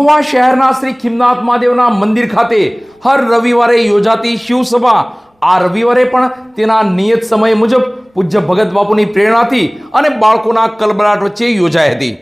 મહુવા શહેરના શ્રી ખિમનાથ મહાદેવના મંદિર ખાતે હર રવિવારે યોજાતી શિવસભા. આ રવિવારે પણ તેના નિયત સમય મુજબ પૂજ્ય ભગત બાપુની પ્રેરણાથી અને બાળકોના કલબલાટ વચ્ચે યોજાઈ હતી.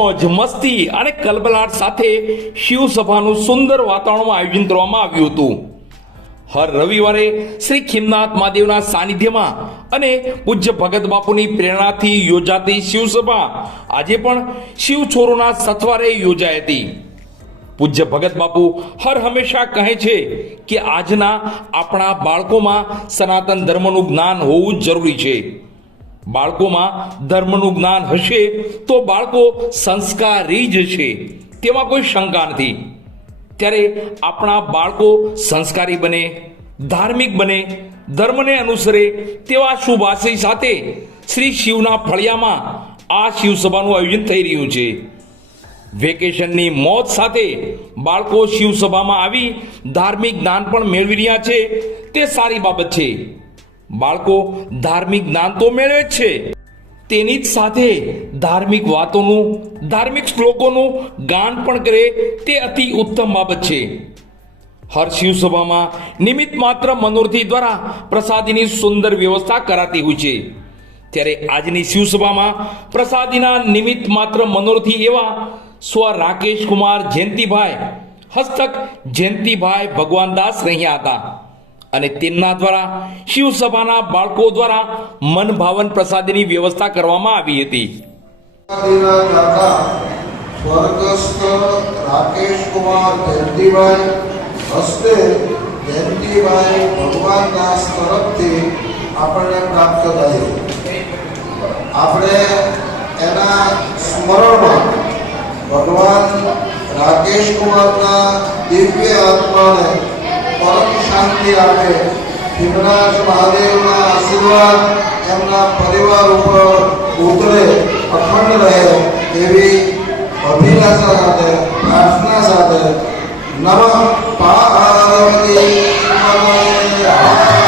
મોજ મસ્તી અને કલબલાટ સાથે શિવસભાનું સુંદર વાતાવરણમાં આયોજન કરવામાં આવ્યું હતું. હર રવિવારે શ્રી ખિમનાથ મહાદેવના સાનિધ્યમાં અને પૂજ્ય ભગત બાપુની પ્રેરણાથી યોજાતી શિવસભા આજે પણ શિવ છોરોના સથવારે યોજાઈ હતી. પૂજ્ય ભગત બાપુ હર હંમેશા કહે છે કે આજના આપણા બાળકોમાં સનાતન ધર્મનું જ્ઞાન હોવું જરૂરી છે. બાળકોમાં ધર્મનું જ્ઞાન હશે તો બાળકો સંસ્કારી જ હશે તેમાં કોઈ શંકા નથી. ત્યારે આપણા બાળકો સંસ્કારી બને, ધાર્મિક બને, ધર્મને અનુસરે તેવા શુભ આશય સાથે શ્રી શિવના ફળિયામાં આ શિવસભાનું આયોજન થઈ રહ્યું છે. વેકેશનની મોજ સાથે બાળકો શિવસભામાં આવી ધાર્મિક જ્ઞાન પણ મેળવી રહ્યા છે. તે સારી બાબત છે. બાળકો ધાર્મિક જ્ઞાન તો મેળવે છે. તેની જ સાથે ધાર્મિક વાતોનું, ધાર્મિક શ્લોકોનું ગાન પણ કરે તે અતિ ઉત્તમ બાબત છે. હર શિવસભામાં નિમિત્ત માત્ર મનોરથી દ્વારા પ્રસાદીની સુંદર વ્યવસ્થા કરાતી હોય છે. ત્યારે આજની શિવસભામાં પ્રસાદીના નિમિત્ત માત્ર મનોરથી એવા સ્વ રાકેશ કુમાર જયંતિભાઈ, હસ્તક જયંતિભાઈ ભગવાનદાસ રહ્યા હતા. અને તેમના દ્વારા શિવસભાના બાળકો દ્વારા મન ભાવન પ્રસાદીની વ્યવસ્થા કરવામાં આવી હતી. સ્વર્ગસ્થ રાકેશ કુમાર જયંતિભાઈ હસ્તે જયંતિભાઈ ભગવાન દાસ તરફથી આપણને પ્રાપ્ત થયું આપણે એના સ્મરણમાં ભગવાન રાકેશ કુમારના દિવ્ય આત્માને પરમ શાંતિ આપે ભીમરાજ મહાદેવના આશીર્વાદ એમના પરિવાર ઉપર ઉતરે અખંડ રહે એવી અભિલાષા સાથે પ્રાર્થના સાથે નમઃ પાર્વતી પતયે